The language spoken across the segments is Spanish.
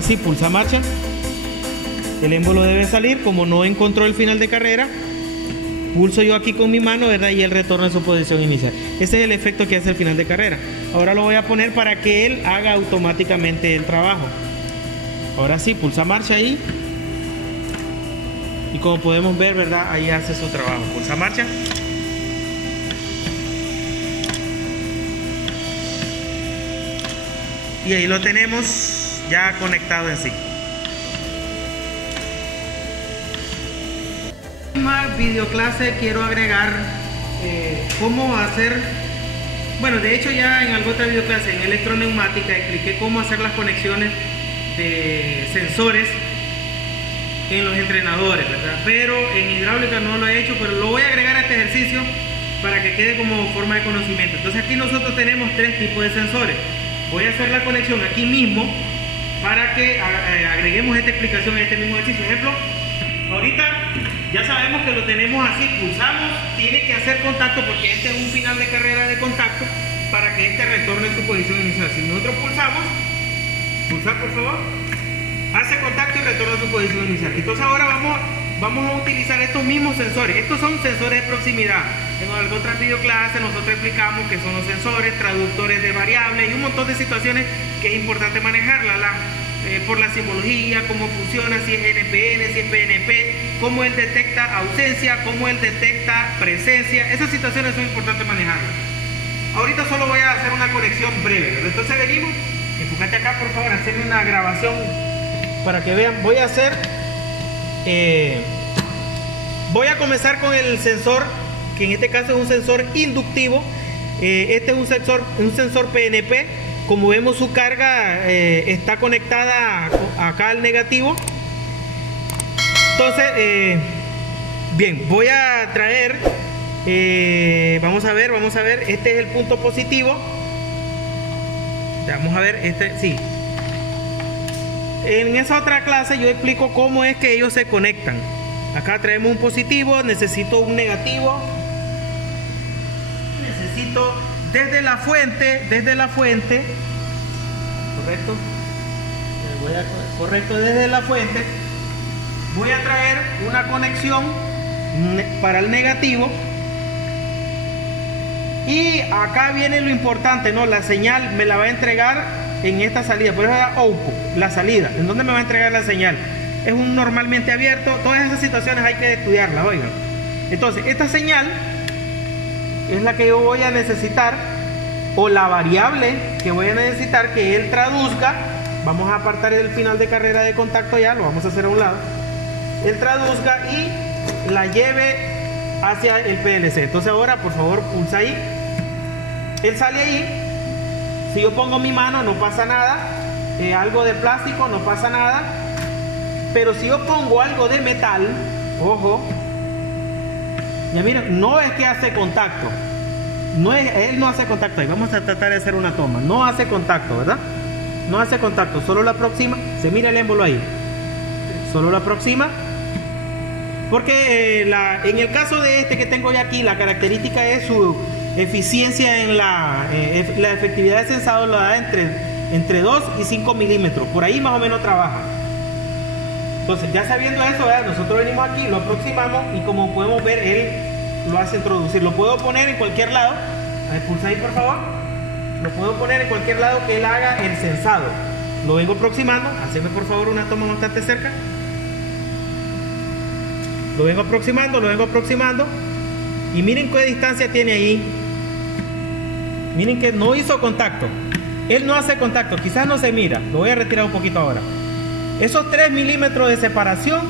Ahora sí, pulsa marcha. El émbolo debe salir. Como no encontró el final de carrera, pulso yo aquí con mi mano, ¿verdad? Y él retorna a su posición inicial. Ese es el efecto que hace el final de carrera. Ahora lo voy a poner para que él haga automáticamente el trabajo. Ahora sí, pulsa marcha ahí. Y como podemos ver, ¿verdad? Ahí hace su trabajo. Pulsa marcha. Y ahí lo tenemos ya conectado en sí. En la videoclase quiero agregar cómo hacer, bueno, de hecho ya en alguna otra videoclase en electroneumática expliqué cómo hacer las conexiones de sensores en los entrenadores, ¿verdad? Pero en hidráulica no lo he hecho, pero lo voy a agregar a este ejercicio para que quede como forma de conocimiento. Entonces aquí nosotros tenemos tres tipos de sensores. Voy a hacer la conexión aquí mismo para que agreguemos esta explicación en este mismo ejercicio. Ejemplo, ahorita ya sabemos que lo tenemos así, pulsamos, tiene que hacer contacto porque este es un final de carrera de contacto para que este retorne en su posición inicial. Si nosotros pulsamos, pulsar por favor, hace contacto y retorna a su posición inicial. Entonces ahora vamos a utilizar estos mismos sensores. Estos son sensores de proximidad. En algunas otras videoclases nosotros explicamos que son los sensores, traductores de variables y un montón de situaciones que es importante manejarlas. Por la simbología, cómo funciona, si es NPN, si es PNP, cómo él detecta ausencia, cómo él detecta presencia. Esas situaciones son importantes manejarlas. Ahorita solo voy a hacer una conexión breve, ¿verdad? Entonces venimos, enfócate acá por favor, hacerme una grabación para que vean. Voy a comenzar con el sensor, que en este caso es un sensor inductivo. Este es un sensor PNP. Como vemos, su carga está conectada acá al negativo. Entonces, bien, voy a traer, vamos a ver, este es el punto positivo. Vamos a ver, sí. En esa otra clase yo explico cómo es que ellos se conectan. Acá traemos un positivo, necesito un negativo. Necesito desde la fuente, correcto, desde la fuente voy a traer una conexión para el negativo. Y acá viene lo importante, ¿no? La señal me la va a entregar en esta salida, por eso es output, la salida. ¿En dónde me va a entregar la señal? Es un normalmente abierto. Todas esas situaciones hay que estudiarlas, oigan. Entonces, esta señal es la que yo voy a necesitar, o la variable que voy a necesitar que él traduzca. Vamos a apartar el final de carrera de contacto, ya lo vamos a hacer a un lado. Él traduzca y la lleve hacia el PLC. Entonces ahora por favor pulsa ahí. Él sale ahí. Si yo pongo mi mano no pasa nada. Algo de plástico no pasa nada. Pero si yo pongo algo de metal, ojo, ya miren, no es que hace contacto. Él no hace contacto ahí. Vamos a tratar de hacer una toma. No hace contacto, ¿verdad? No hace contacto, solo lo aproxima. Se mira el émbolo ahí. Solo lo aproxima. Porque en el caso de este que tengo ya aquí, la característica es su eficiencia en la efectividad de sensado, la da entre 2 y 5 milímetros. Por ahí más o menos trabaja. Entonces, ya sabiendo eso, ¿verdad? Nosotros venimos aquí, lo aproximamos y como podemos ver, él lo hace introducir. Lo puedo poner en cualquier lado. A ver, pulsa ahí por favor. Lo puedo poner en cualquier lado que él haga el sensado. Lo vengo aproximando. Haceme por favor una toma bastante cerca. Lo vengo aproximando. Y miren qué distancia tiene ahí. Miren que no hizo contacto. Él no hace contacto. Quizás no se mira. Lo voy a retirar un poquito ahora. Esos 3 milímetros de separación,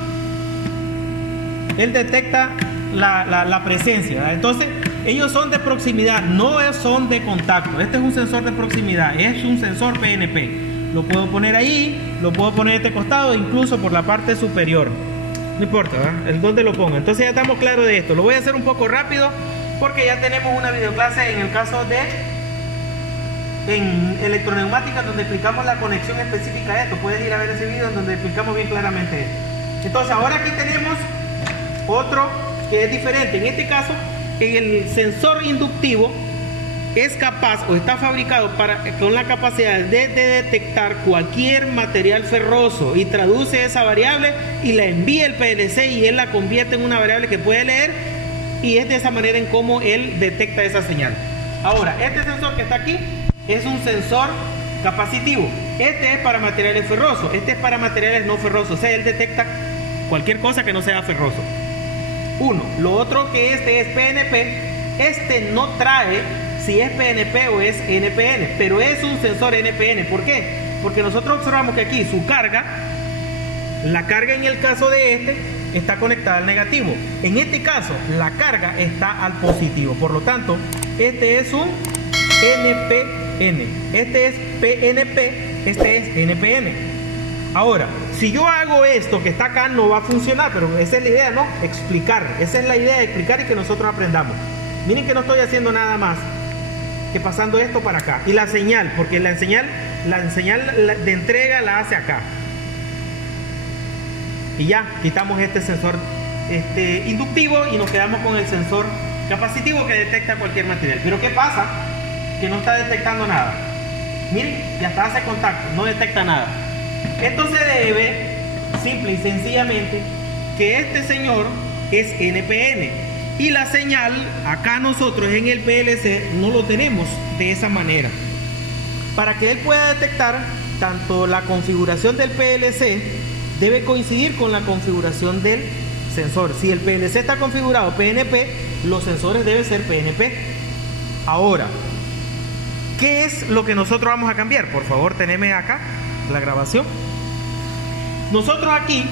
él detecta la presencia, ¿verdad? Entonces, ellos son de proximidad, no son de contacto. Este es un sensor de proximidad, es un sensor PNP. Lo puedo poner ahí, lo puedo poner a este costado, incluso por la parte superior. No importa, ¿verdad? El dónde lo ponga. Entonces ya estamos claros de esto. Lo voy a hacer un poco rápido porque ya tenemos una videoclase en el caso en electroneumática donde explicamos la conexión específica de esto. Puedes ir a ver ese video en donde explicamos bien claramente esto. Entonces ahora aquí tenemos otro que es diferente. En este caso, en el sensor inductivo, es capaz o está fabricado con la capacidad de detectar cualquier material ferroso y traduce esa variable y la envía el PLC y él la convierte en una variable que puede leer, y es de esa manera en cómo él detecta esa señal. Ahora, este sensor que está aquí es un sensor capacitivo. Este es para materiales ferrosos, este es para materiales no ferrosos, o sea, él detecta cualquier cosa que no sea ferroso. Uno. Lo otro que este es PNP, este no trae si es PNP o es NPN, pero es un sensor NPN. ¿Por qué? Porque nosotros observamos que aquí su carga, la carga en el caso de este, está conectada al negativo. En este caso, la carga está al positivo. Por lo tanto, este es un NPN. Este es PNP, este es NPN. Ahora, si yo hago esto que está acá, no va a funcionar, pero esa es la idea, ¿no? Explicar. Esa es la idea de explicar y que nosotros aprendamos. Miren que no estoy haciendo nada más que pasando esto para acá. Y la señal, porque la señal de entrega la hace acá. Y ya, quitamos este sensor inductivo y nos quedamos con el sensor capacitivo que detecta cualquier material. Pero ¿qué pasa? Que no está detectando nada. Miren, ya hasta hace contacto, no detecta nada. Esto se debe, simple y sencillamente, que este señor es NPN. Y la señal, acá nosotros en el PLC no lo tenemos de esa manera. Para que él pueda detectar, tanto la configuración del PLC debe coincidir con la configuración del sensor. Si el PLC está configurado PNP, los sensores deben ser PNP. Ahora, ¿qué es lo que nosotros vamos a cambiar? Por favor, teneme acá la grabación. Nosotros aquí,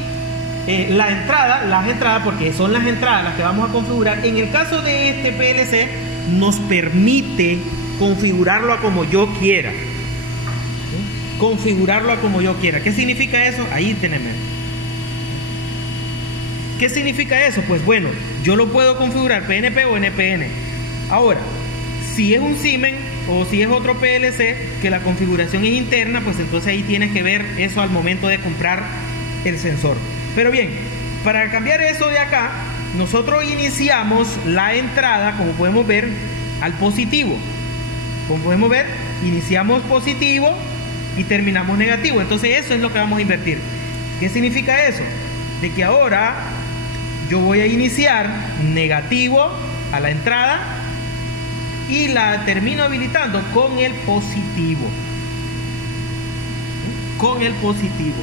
las entradas, porque son las entradas las que vamos a configurar. En el caso de este PLC, nos permite configurarlo a como yo quiera. Configurarlo a como yo quiera. ¿Qué significa eso? Ahí tenemos. ¿Qué significa eso? Pues bueno, yo lo puedo configurar PNP o NPN. Ahora, si es un Siemens o si es otro PLC que la configuración es interna, pues entonces ahí tienes que ver eso al momento de comprar el sensor. Pero bien, para cambiar eso de acá, nosotros iniciamos la entrada, como podemos ver, al positivo. Como podemos ver, iniciamos positivo y terminamos negativo. Entonces eso es lo que vamos a invertir. ¿Qué significa eso? De que ahora yo voy a iniciar negativo a la entrada y la termino habilitando con el positivo. Con el positivo.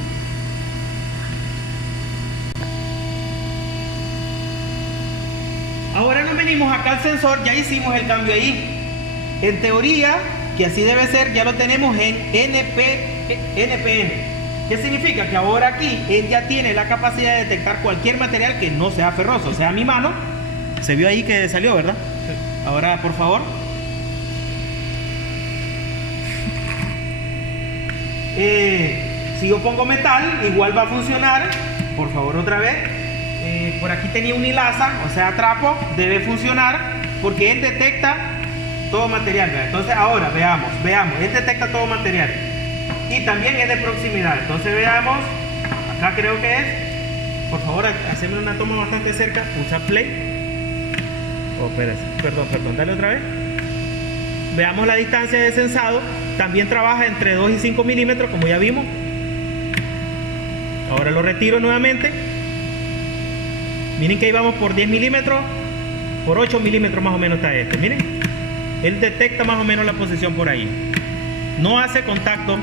Ahora nos venimos acá al sensor, ya hicimos el cambio ahí. En teoría, que así debe ser, ya lo tenemos en NPN. ¿Qué significa? Que ahora aquí él ya tiene la capacidad de detectar cualquier material que no sea ferroso. O sea, mi mano, se vio ahí que salió, ¿verdad? Ahora, por favor. Si yo pongo metal, igual va a funcionar. Por favor, otra vez. Por aquí tenía un hilaza, o sea, trapo, debe funcionar porque él detecta todo material, ¿verdad? Entonces ahora veamos, él detecta todo material y también es de proximidad. Entonces veamos, acá creo que es, por favor, haceme una toma bastante cerca, pulsa play. Oh, espérate, perdón, dale otra vez. Veamos la distancia de sensado, también trabaja entre 2 y 5 milímetros, como ya vimos. Ahora lo retiro nuevamente. Miren que ahí vamos por 10 milímetros, por 8 milímetros más o menos está este. Miren, él detecta más o menos la posición por ahí. No hace contacto,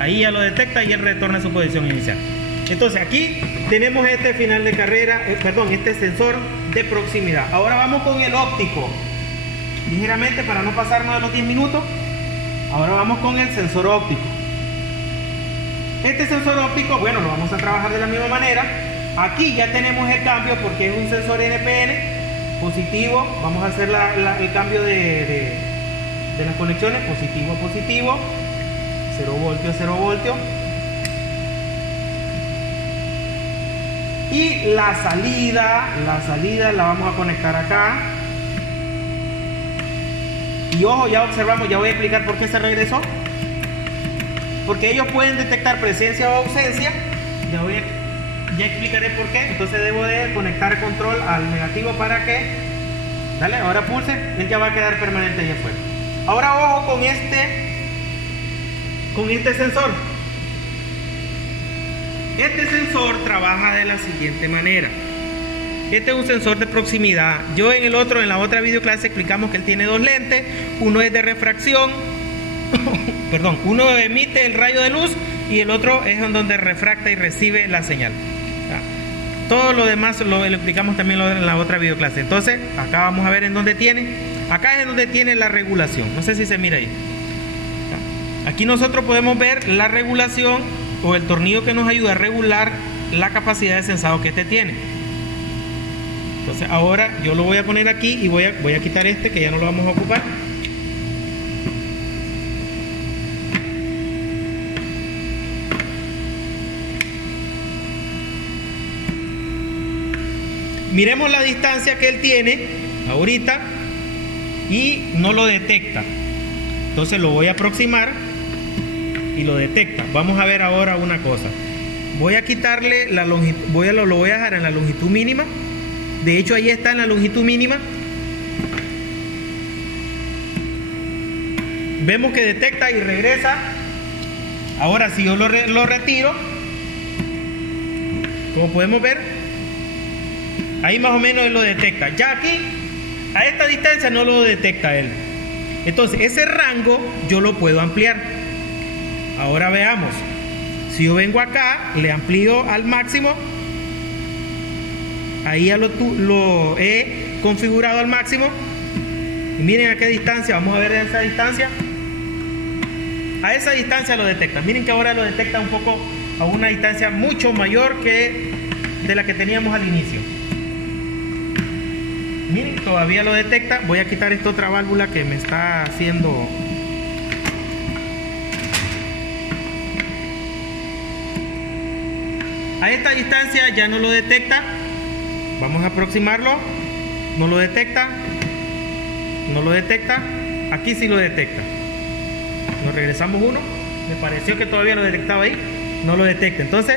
Ahí ya lo detecta y él retorna a su posición inicial. Entonces aquí tenemos este final de carrera, este sensor de proximidad. Ahora vamos con el óptico. Ligeramente para no pasarnos de los 10 minutos. Ahora vamos con el sensor óptico. Este sensor óptico, bueno, lo vamos a trabajar de la misma manera. Aquí ya tenemos el cambio porque es un sensor NPN positivo. Vamos a hacer el cambio de las conexiones, positivo a positivo, 0 voltio a 0 voltio. Y la salida la vamos a conectar acá. Y ojo, ya observamos, ya voy a explicar por qué se regresó. Porque ellos pueden detectar presencia o ausencia. Ya explicaré por qué. Entonces debo de conectar el control al negativo para que Dale, ahora pulse, él ya va a quedar permanente ahí afuera. Ahora ojo con este sensor. Este sensor trabaja de la siguiente manera. Este es un sensor de proximidad. Yo en la otra videoclase explicamos que él tiene dos lentes. Uno es de refracción, perdón, uno emite el rayo de luz y el otro es en donde refracta y recibe la señal. Todo lo demás lo explicamos también en la otra videoclase. Entonces, acá vamos a ver en dónde tiene. Acá es en donde tiene la regulación. No sé si se mira ahí. Aquí nosotros podemos ver la regulación o el tornillo que nos ayuda a regular la capacidad de sensado que este tiene. Entonces ahora yo lo voy a poner aquí y voy a quitar este que ya no lo vamos a ocupar. Miremos la distancia que él tiene ahorita y no lo detecta. Entonces lo voy a aproximar y lo detecta. Vamos a ver ahora una cosa. Voy a quitarle la longitud, lo voy a dejar en la longitud mínima. De hecho ahí está en la longitud mínima. Vemos que detecta y regresa. Ahora si yo lo retiro, como podemos ver, ahí más o menos él lo detecta. Ya aquí, a esta distancia no lo detecta él. Entonces ese rango yo lo puedo ampliar. Ahora veamos. Si yo vengo acá, le amplío al máximo. Ahí ya lo he configurado al máximo. Y miren a qué distancia, vamos a ver esa distancia. A esa distancia lo detecta. Miren que ahora lo detecta un poco a una distancia mucho mayor que de la que teníamos al inicio. Miren, todavía lo detecta. Voy a quitar esta otra válvula que me está haciendo... A esta distancia ya no lo detecta. Vamos a aproximarlo. No lo detecta. No lo detecta. Aquí sí lo detecta. Nos regresamos uno. Me pareció que todavía lo detectaba ahí. No lo detecta. Entonces,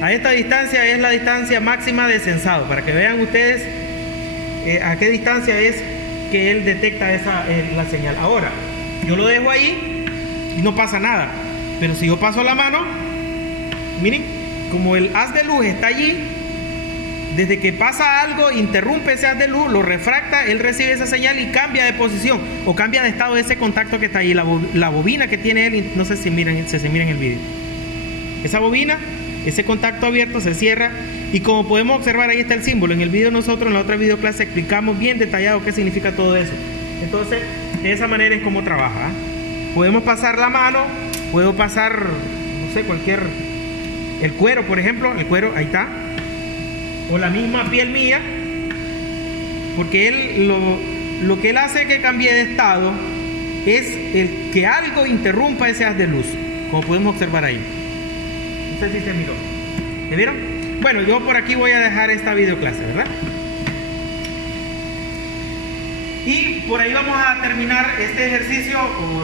a esta distancia es la distancia máxima de sensado. Para que vean ustedes a qué distancia es que él detecta la señal. Ahora, yo lo dejo ahí y no pasa nada. Pero si yo paso la mano, miren, como el haz de luz está allí, desde que pasa algo, interrumpe ese haz de luz, lo refracta, él recibe esa señal y cambia de posición o cambia de estado de ese contacto que está ahí, la bobina que tiene él. No sé si se mira en el vídeo. Esa bobina, ese contacto abierto se cierra y como podemos observar ahí está el símbolo. En el vídeo nosotros en la otra videoclase explicamos bien detallado qué significa todo eso. Entonces, de esa manera es como trabaja. Podemos pasar la mano, puedo pasar, no sé, el cuero, por ejemplo, el cuero, ahí está. O la misma piel mía. Porque él, lo que él hace que cambie de estado es el que algo interrumpa ese haz de luz. Como podemos observar ahí. No sé si se miró. ¿Se vieron? Bueno, yo por aquí voy a dejar esta videoclase, ¿verdad? Y por ahí vamos a terminar este ejercicio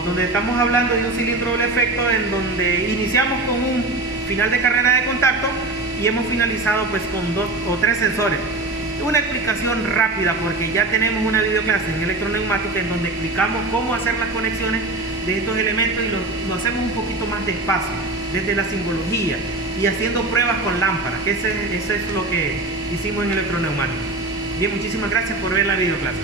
donde estamos hablando de un cilindro doble efecto, en donde iniciamos con un final de carrera de contacto y hemos finalizado pues con 2 o 3 sensores. Una explicación rápida porque ya tenemos una videoclase en electroneumática en donde explicamos cómo hacer las conexiones de estos elementos y lo hacemos un poquito más despacio, desde la simbología y haciendo pruebas con lámparas, que ese es lo que hicimos en electroneumática. Bien, muchísimas gracias por ver la videoclase.